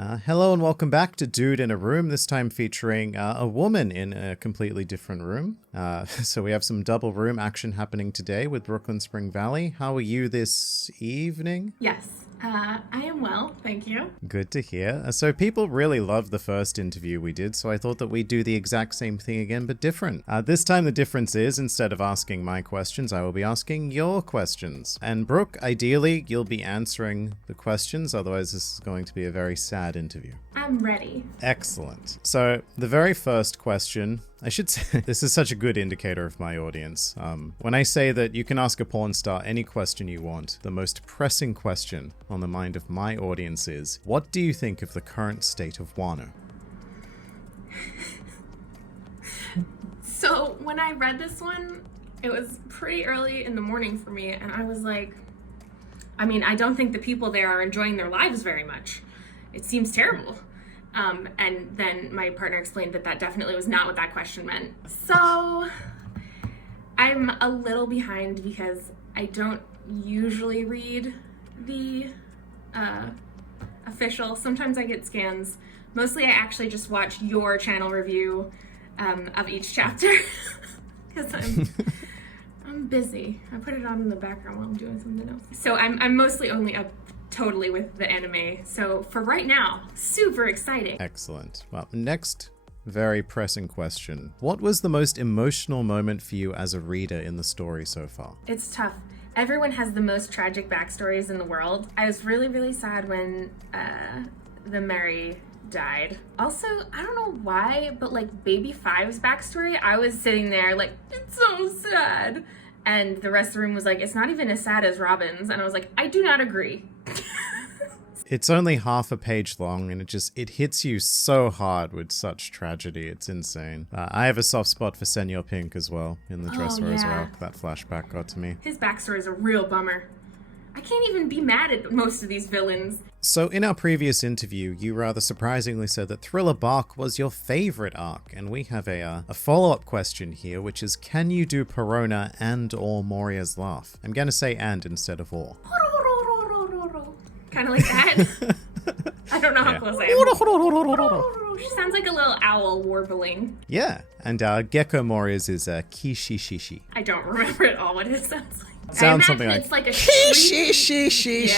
Hello and welcome back to Dude in a Room, this time featuring a woman in a completely different room. So we have some double room action happening today with Brooklyn Spring Valley. How are you this evening? Yes, I am well, thank you. Good to hear. So people really loved the first interview we did, so I thought that we'd do the exact same thing again, but different. This time the difference is, instead of asking my questions, I will be asking your questions. And Brooke, ideally, you'll be answering the questions, otherwise this is going to be a very sad interview. I'm ready. Excellent. So the very first question, I should say, this is such a good indicator of my audience. When I say that you can ask a porn star any question you want, the most pressing question on the mind of my audience is, what do you think of the current state of Wano? So when I read this one, it was pretty early in the morning for me, and I was like, I don't think the people there are enjoying their lives very much. It seems terrible. And then my partner explained that definitely was not what that question meant. So I'm a little behind because I don't usually read the official. Sometimes I get scans. Mostly I actually just watch your channel review of each chapter because I'm busy. I put it on in the background while I'm doing something else. So I'm mostly only up totally with the anime. So for right now, super exciting. Excellent. Well, next very pressing question. What was the most emotional moment for you as a reader in the story so far? It's tough. Everyone has the most tragic backstories in the world. I was really, really sad when the Mary died. Also, I don't know why, but like Baby Five's backstory, I was sitting there like, it's so sad. And the rest of the room was like, it's not even as sad as Robin's. And I was like, I do not agree. It's only half a page long, and it hits you so hard with such tragedy. It's insane. I have a soft spot for Senor Pink as well, in the dresser as well. That flashback got to me. His backstory is a real bummer. I can't even be mad at most of these villains. So in our previous interview, you rather surprisingly said that Thriller Bark was your favorite arc, and we have a follow-up question here, which is, can you do Perona and or Moria's laugh? I'm gonna say and instead of or. Kind of like that. I don't know how close I am. She sounds like a little owl warbling. Yeah, and Gecko Moria's is Kishishishi. I don't remember at all what it sounds like. Sounds something like it's like a Kishishishi.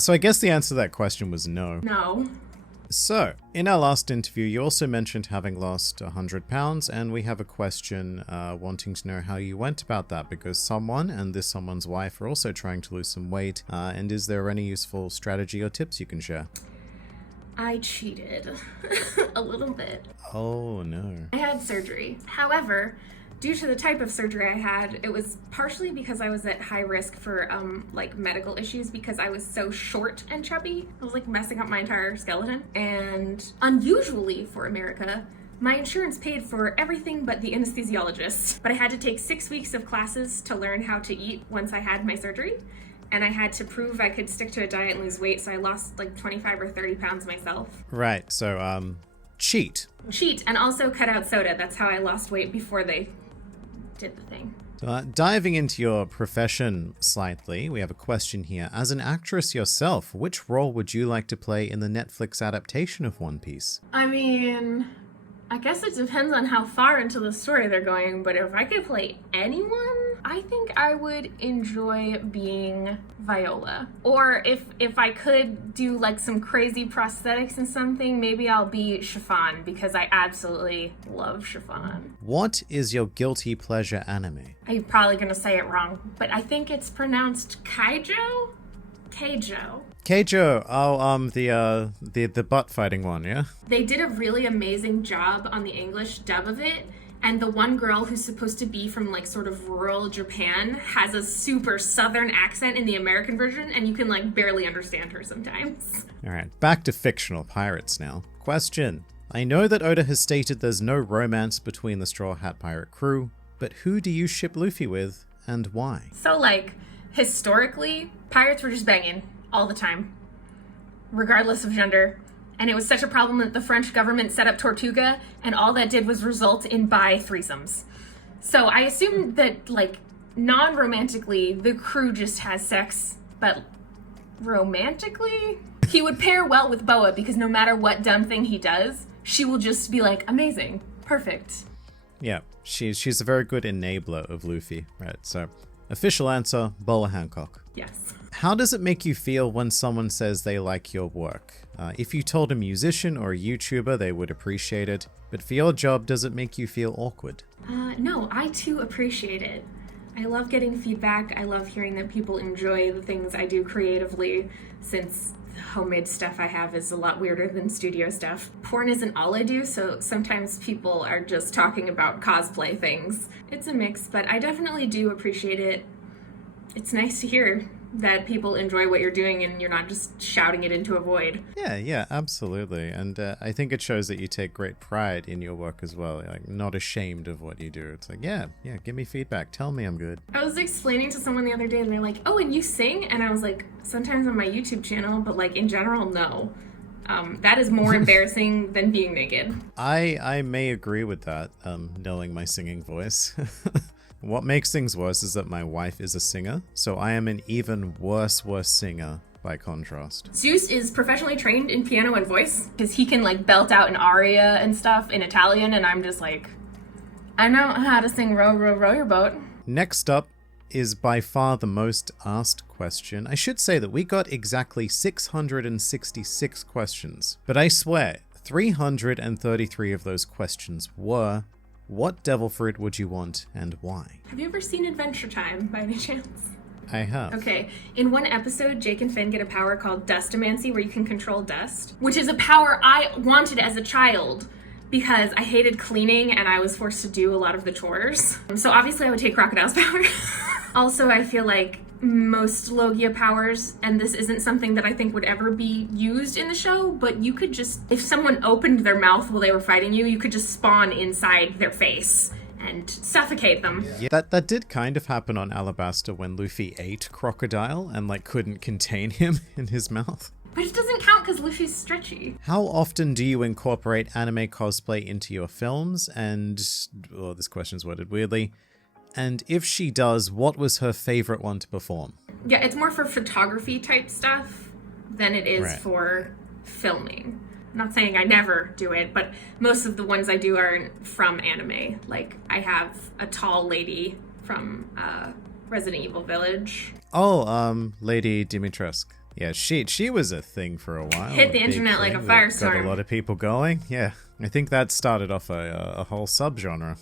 So I guess the answer to that question was no. No. So, in our last interview, you also mentioned having lost 100 pounds, and we have a question wanting to know how you went about that, because someone, and this someone's wife, are also trying to lose some weight, and is there any useful strategy or tips you can share? I cheated a little bit. Oh, no. I had surgery. However, due to the type of surgery I had, it was partially because I was at high risk for medical issues because I was so short and chubby. I was like messing up my entire skeleton. And unusually for America, my insurance paid for everything but the anesthesiologist. But I had to take 6 weeks of classes to learn how to eat once I had my surgery. And I had to prove I could stick to a diet and lose weight, so I lost like 25 or 30 pounds myself. Right, so cheat. Cheat, and also cut out soda. That's how I lost weight before they did the thing. Diving into your profession slightly, we have a question here. As an actress yourself, which role would you like to play in the Netflix adaptation of One Piece? I guess it depends on how far into the story they're going, but if I could play anyone, I think I would enjoy being Viola. Or if I could do like some crazy prosthetics and something, maybe I'll be Chiffon, because I absolutely love Chiffon. What is your guilty pleasure anime? I'm probably gonna say it wrong, but I think it's pronounced Kaijo? Keijo. Keijo, the butt fighting one, yeah? They did a really amazing job on the English dub of it, and the one girl who's supposed to be from like sort of rural Japan has a super southern accent in the American version, and you can like barely understand her sometimes. Alright, back to fictional pirates now. Question. I know that Oda has stated there's no romance between the Straw Hat Pirate crew, but who do you ship Luffy with, and why? So like, historically, pirates were just banging all the time, regardless of gender. And it was such a problem that the French government set up Tortuga, and all that did was result in bi threesomes. So I assume that, like, non-romantically, the crew just has sex, but romantically? He would pair well with Boa because no matter what dumb thing he does, she will just be like, amazing, perfect. Yeah, she's a very good enabler of Luffy, right? So, official answer, Boa Hancock. Yes. How does it make you feel when someone says they like your work? If you told a musician or a YouTuber, they would appreciate it. But for your job, does it make you feel awkward? No, I too appreciate it. I love getting feedback. I love hearing that people enjoy the things I do creatively, since the homemade stuff I have is a lot weirder than studio stuff. Porn isn't all I do, so sometimes people are just talking about cosplay things. It's a mix, but I definitely do appreciate it. It's nice to hear that people enjoy what you're doing and you're not just shouting it into a void. Yeah, absolutely. And I think it shows that you take great pride in your work as well. Like, not ashamed of what you do. It's like, yeah, give me feedback. Tell me I'm good. I was explaining to someone the other day and they're like, oh, and you sing? And I was like, sometimes on my YouTube channel, but like in general, no. That is more embarrassing than being naked. I may agree with that, knowing my singing voice. What makes things worse is that my wife is a singer, so I am an even worse singer by contrast. Zeus is professionally trained in piano and voice because he can like belt out an aria and stuff in Italian, and I'm just like, I know how to sing row, row, row your boat. Next up is by far the most asked question. I should say that we got exactly 666 questions, but I swear 333 of those questions were, what devil fruit would you want and why? Have you ever seen Adventure Time by any chance? I have. Okay, in one episode, Jake and Finn get a power called Dustomancy where you can control dust, which is a power I wanted as a child because I hated cleaning and I was forced to do a lot of the chores. So obviously I would take Crocodile's power. Also, I feel like most Logia powers, and this isn't something that I think would ever be used in the show, but you could just, if someone opened their mouth while they were fighting you, you could just spawn inside their face and suffocate them. Yeah, that did kind of happen on Alabasta when Luffy ate Crocodile and like couldn't contain him in his mouth. But it doesn't count because Luffy's stretchy. How often do you incorporate anime cosplay into your films? And, well, this question's worded weirdly. And if she does, what was her favorite one to perform? Yeah, it's more for photography type stuff than it is for filming. I'm not saying I never do it, but most of the ones I do are from anime. Like, I have a tall lady from Resident Evil Village. Oh, Lady Dimitrescu. Yeah, she was a thing for a while. Hit the internet like a firestorm. Got a lot of people going. Yeah, I think that started off a whole subgenre.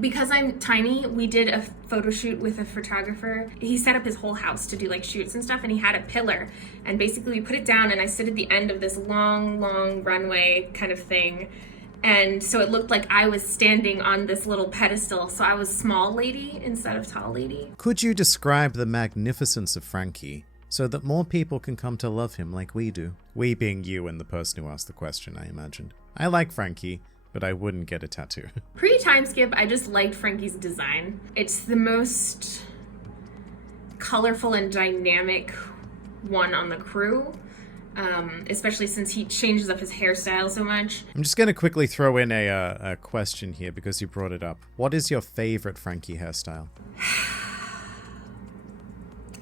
Because I'm tiny, we did a photo shoot with a photographer. He set up his whole house to do like shoots and stuff, and he had a pillar. And basically we put it down and I stood at the end of this long runway kind of thing. And so it looked like I was standing on this little pedestal. So I was small lady instead of tall lady. Could you describe the magnificence of Frankie so that more people can come to love him like we do? We being you and the person who asked the question, I imagined. I like Frankie, but I wouldn't get a tattoo. Pre-time skip, I just liked Frankie's design. It's the most colorful and dynamic one on the crew, especially since he changes up his hairstyle so much. I'm just going to quickly throw in a question here because you brought it up. What is your favorite Frankie hairstyle?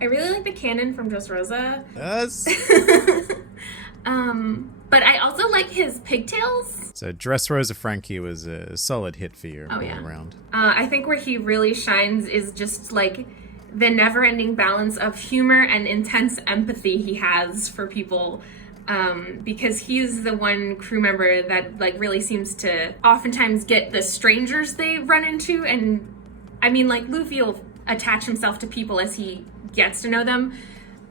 I really like the cannon from Dressrosa. Yes. But I also like his pigtails. So Dressrosa Frankie was a solid hit for you all around. I think where he really shines is just like the never-ending balance of humor and intense empathy he has for people. Because he's the one crew member that like really seems to oftentimes get the strangers they run into. And I mean, like, Luffy will attach himself to people as he gets to know them.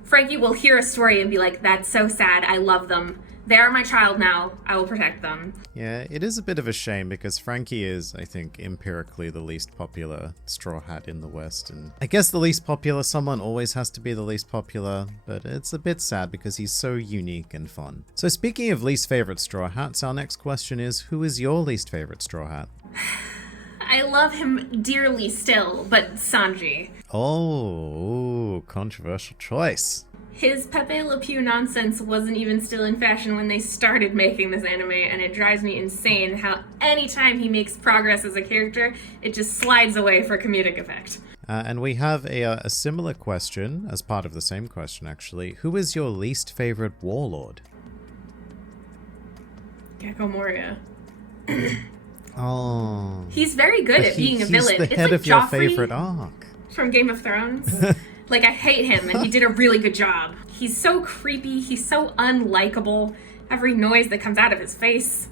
Frankie will hear a story and be like, that's so sad, I love them. They are my child now. I will protect them. Yeah, it is a bit of a shame because Frankie is, I think, empirically the least popular Straw Hat in the West. And I guess the least popular, someone always has to be the least popular, but it's a bit sad because he's so unique and fun. So speaking of least favorite Straw Hats, our next question is, who is your least favorite Straw Hat? I love him dearly still, but Sanji. Oh, controversial choice. His Pepe Le Pew nonsense wasn't even still in fashion when they started making this anime, and it drives me insane how anytime he makes progress as a character, it just slides away for comedic effect. And we have a similar question, as part of the same question actually. Who is your least favorite warlord? Gecko Moria. Oh. He's very good at being a villain. He's the head of your favorite arc. From Game of Thrones. Like, I hate him, and he did a really good job. He's so creepy, he's so unlikable. Every noise that comes out of his face,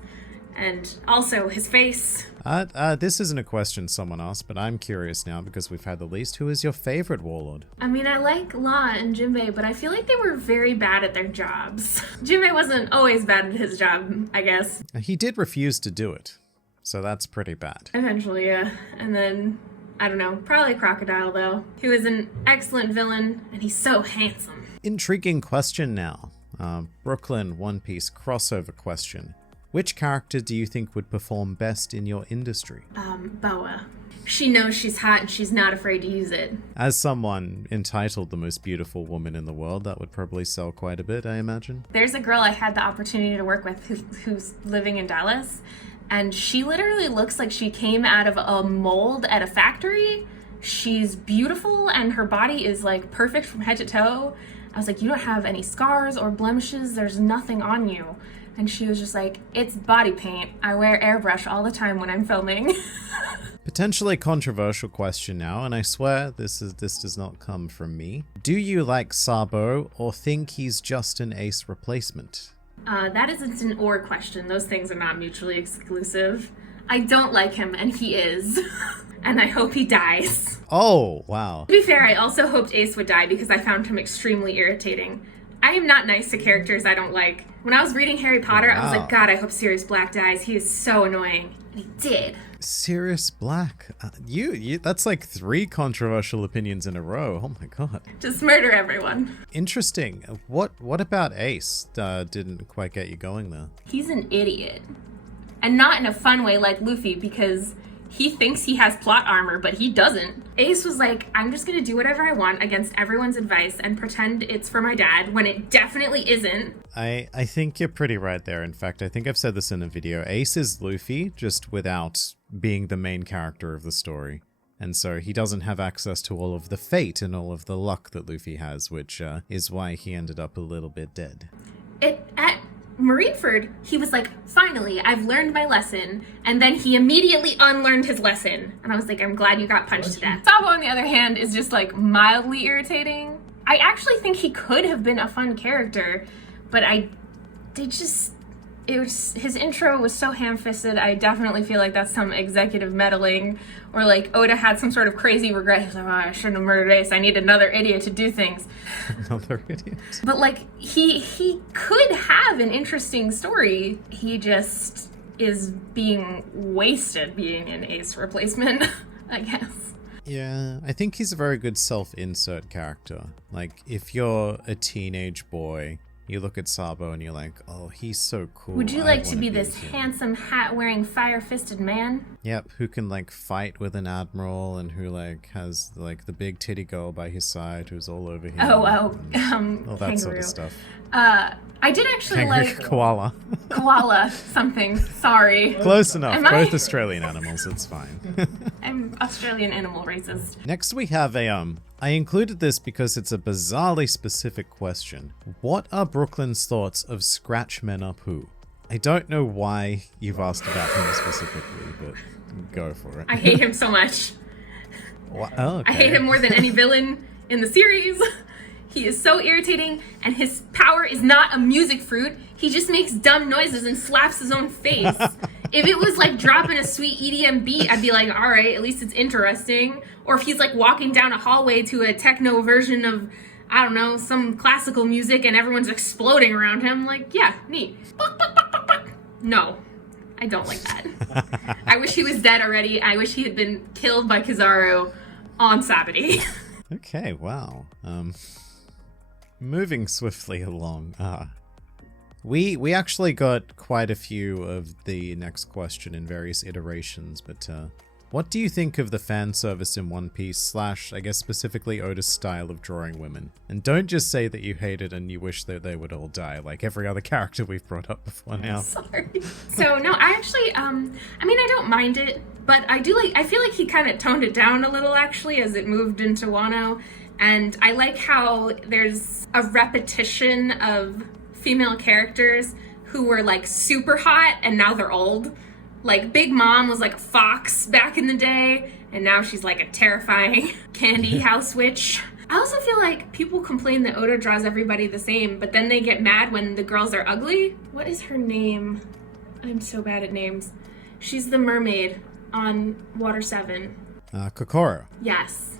and also his face. This isn't a question someone asked, but I'm curious now because we've had the least. Who is your favorite warlord? I mean, I like Law and Jinbei, but I feel like they were very bad at their jobs. Jinbei wasn't always bad at his job, I guess. He did refuse to do it, so that's pretty bad. Eventually, yeah. And then, I don't know, probably Crocodile, though. He was an excellent villain, and he's so handsome. Intriguing question now. Brooklyn One Piece crossover question. Which character do you think would perform best in your industry? Boa. She knows she's hot and she's not afraid to use it. As someone entitled the most beautiful woman in the world, that would probably sell quite a bit, I imagine. There's a girl I had the opportunity to work with who's living in Dallas, and she literally looks like she came out of a mold at a factory. She's beautiful and her body is like perfect from head to toe. I was like, you don't have any scars or blemishes, there's nothing on you. And she was just like, it's body paint. I wear airbrush all the time when I'm filming. Potentially controversial question now, and I swear this does not come from me. Do you like Sabo or think he's just an Ace replacement? That isn't an or question. Those things are not mutually exclusive. I don't like him, and he is. And I hope he dies. Oh, wow. To be fair, I also hoped Ace would die because I found him extremely irritating. I am not nice to characters I don't like. When I was reading Harry Potter, I was like, God, I hope Sirius Black dies. He is so annoying. And he did. Sirius Black? You that's like 3 controversial opinions in a row. Oh my god. Just murder everyone. Interesting. What about Ace? Didn't quite get you going there. He's an idiot. And not in a fun way like Luffy, because he thinks he has plot armor, but he doesn't. Ace was like, I'm just gonna do whatever I want against everyone's advice and pretend it's for my dad when it definitely isn't. I think you're pretty right there. In fact, I think I've said this in a video. Ace is Luffy, just without being the main character of the story. And so he doesn't have access to all of the fate and all of the luck that Luffy has, which is why he ended up a little bit dead. At Marineford, he was like, finally, I've learned my lesson. And then he immediately unlearned his lesson. And I was like, I'm glad you got punched to death. Sabo, on the other hand, is just like mildly irritating. I actually think he could have been a fun character, but his intro was so ham-fisted. I definitely feel like that's some executive meddling, or like Oda had some sort of crazy regret. He's like, oh, I shouldn't have murdered Ace. I need another idiot to do things. Another idiot. But like, he could have an interesting story. He just is being wasted being an Ace replacement, I guess. Yeah, I think he's a very good self-insert character. Like, if you're a teenage boy, you look at Sabo and you're like, oh, he's so cool. Would you like to be this handsome, hat-wearing, fire-fisted man? Yep, who can, like, fight with an admiral and who, like, has, like, the big titty girl by his side who's all over him. Oh, all that kangaroo. sort of stuff. I did actually like... Koala. Koala something, sorry. Close enough, both Australian animals, it's fine. I'm Australian animal racist. Next we have I included this because it's a bizarrely specific question. What are Brooklyn's thoughts of Scratchmen Up Who? I don't know why you've asked about him specifically, but go for it. I hate him so much. Oh, okay. I hate him more than any villain in the series. He is so irritating, and his power is not a music fruit. He just makes dumb noises and slaps his own face. If it was like dropping a sweet EDM beat, I'd be like, all right, at least it's interesting. Or if he's like walking down a hallway to a techno version of, I don't know, some classical music and everyone's exploding around him, like, yeah, neat. No, I don't like that. I wish he was dead already. I wish he had been killed by Kizaru on Sabati. Okay, wow. Moving swiftly along. We actually got quite a few of the next question in various iterations, but What do you think of the fan service in One Piece / I guess specifically Oda's style of drawing women? And don't just say that you hate it and you wish that they would all die, like every other character we've brought up before now. Sorry. So no, I actually, I mean, I don't mind it, but I feel like he kind of toned it down a little actually as it moved into Wano. And I like how there's a repetition of female characters who were like super hot and now they're old. Like Big Mom was like a fox back in the day, and now she's like a terrifying candy house witch. I also feel like people complain that Oda draws everybody the same, but then they get mad when the girls are ugly. What is her name? I'm so bad at names. She's the mermaid on Water 7. 𝒫𝓃ó𝓃. Yes.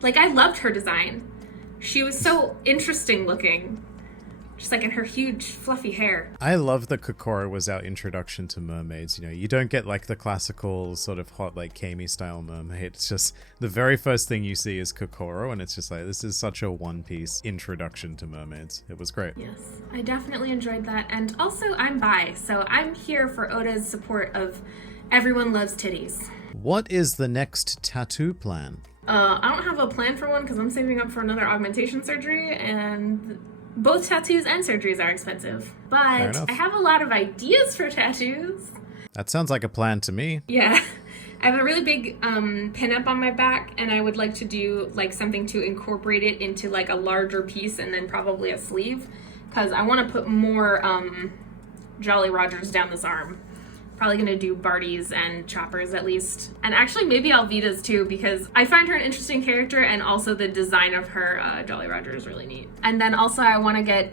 Like, I loved her design. She was so interesting looking. Just like in her huge fluffy hair. I love that 𝒫𝓃ó𝓃 was our introduction to mermaids. You know, you don't get like the classical sort of hot like Kami style mermaid. It's just the very first thing you see is 𝒫𝓃ó𝓃, and it's just like, this is such a One Piece introduction to mermaids. It was great. Yes, I definitely enjoyed that. And also I'm bi, so I'm here for Oda's support of everyone loves titties. What is the next tattoo plan? I don't have a plan for one because I'm saving up for another augmentation surgery, and both tattoos and surgeries are expensive. But I have a lot of ideas for tattoos. That sounds like a plan to me. Yeah. I have a really big pin-up on my back, and I would like to do like something to incorporate it into like a larger piece and then probably a sleeve, because I want to put more Jolly Rogers down this arm. Probably going to do Barty's and Chopper's at least. And actually maybe Alvida's too, because I find her an interesting character, and also the design of her Jolly Roger is really neat. And then also I want to get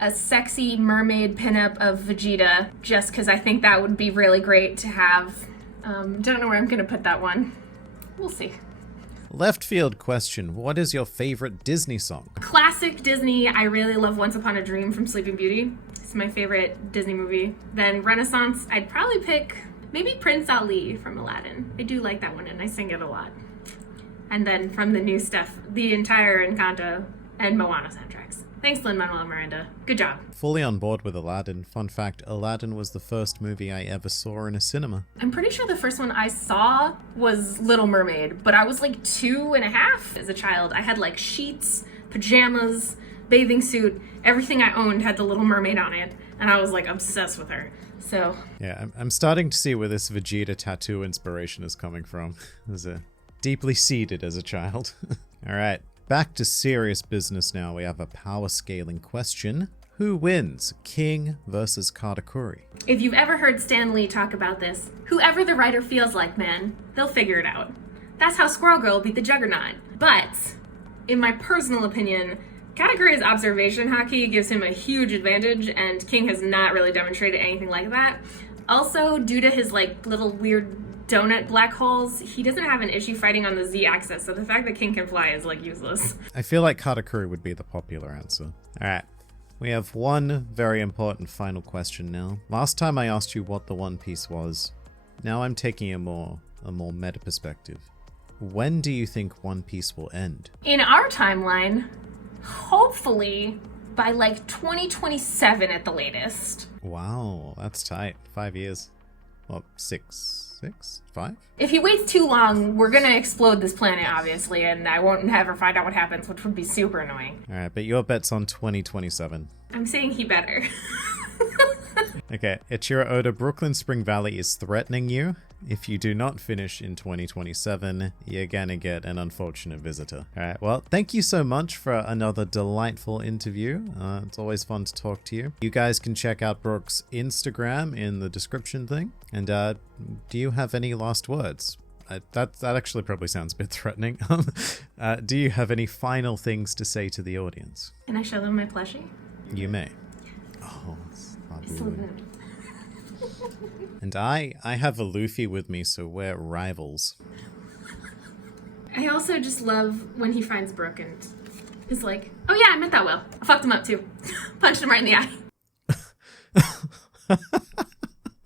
a sexy mermaid pinup of Vegeta, just because I think that would be really great to have. Don't know where I'm going to put that one. We'll see. Left field question. What is your favorite Disney song? Classic Disney. I really love Once Upon a Dream from Sleeping Beauty. It's my favorite Disney movie. Then Renaissance, I'd probably pick maybe Prince Ali from Aladdin. I do like that one, and I sing it a lot. And then from the new stuff, the entire Encanto and Moana soundtracks. Thanks, Lin-Manuel Miranda. Good job. Fully on board with Aladdin. Fun fact, Aladdin was the first movie I ever saw in a cinema. I'm pretty sure the first one I saw was Little Mermaid, but I was like 2.5 as a child. I had like sheets, pajamas, bathing suit, everything I owned had the Little Mermaid on it, and I was like obsessed with her. So yeah, I'm starting to see where this Vegeta tattoo inspiration is coming from. It was deeply seated as a child. All right, back to serious business now. We have a power scaling question. Who wins, King versus Katakuri? If you've ever heard Stan Lee talk about this, whoever the writer feels like, man, they'll figure it out. That's how Squirrel Girl beat the Juggernaut. But in my personal opinion, Katakuri's observation haki gives him a huge advantage, and King has not really demonstrated anything like that. Also, due to his like little weird donut black holes, he doesn't have an issue fighting on the Z-axis, so the fact that King can fly is like useless. I feel like Katakuri would be the popular answer. Alright, we have one very important final question now. Last time I asked you what the One Piece was. Now I'm taking a more meta perspective. When do you think One Piece will end? In our timeline, hopefully by like 2027 at the latest. Wow, that's tight. 5 years. Well, 5? If he waits too long, we're gonna explode this planet, obviously, and I won't ever find out what happens, which would be super annoying. Alright, but your bet's on 2027. I'm saying he better. Okay, Ichiro Oda, Brooklyn Spring Valley is threatening you. If you do not finish in 2027, you're gonna get an unfortunate visitor. Alright, well, thank you so much for another delightful interview. It's always fun to talk to you. You guys can check out Brooke's Instagram in the description thing. And do you have any last words? That actually probably sounds a bit threatening. Do you have any final things to say to the audience? Can I show them my plushie? You may. Oh, it's so good. And I have a Luffy with me, so we're rivals. I also just love when he finds Brooke and is like, oh yeah, I met that whale. I fucked him up too. Punched him right in the eye.